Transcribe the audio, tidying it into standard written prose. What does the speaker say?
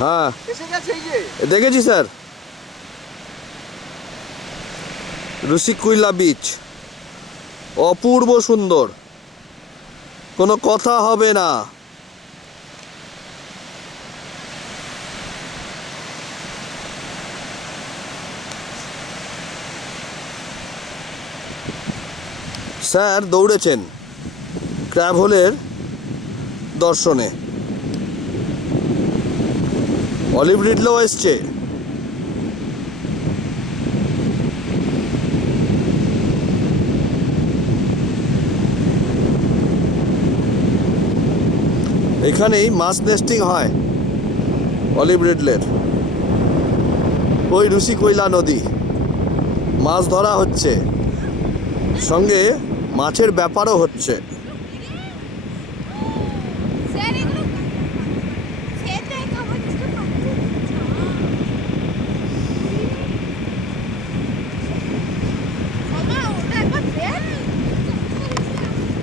হ্যাঁ দেখেছি sir, রুশিকুইলা beach অপূর্ব সুন্দর, কোনো কথা হবে না। স্যার দৌড়েছেন ক্র্যাব হোলের দর্শনে, অলিভ রিডলেও এসছে। এখানেই মাছ নেস্টিং হয় অলিভ রিডলের। ওই রুশিকুইলা নদী, মাছ ধরা হচ্ছে, সঙ্গে মাছের ব্যাপারও হচ্ছে।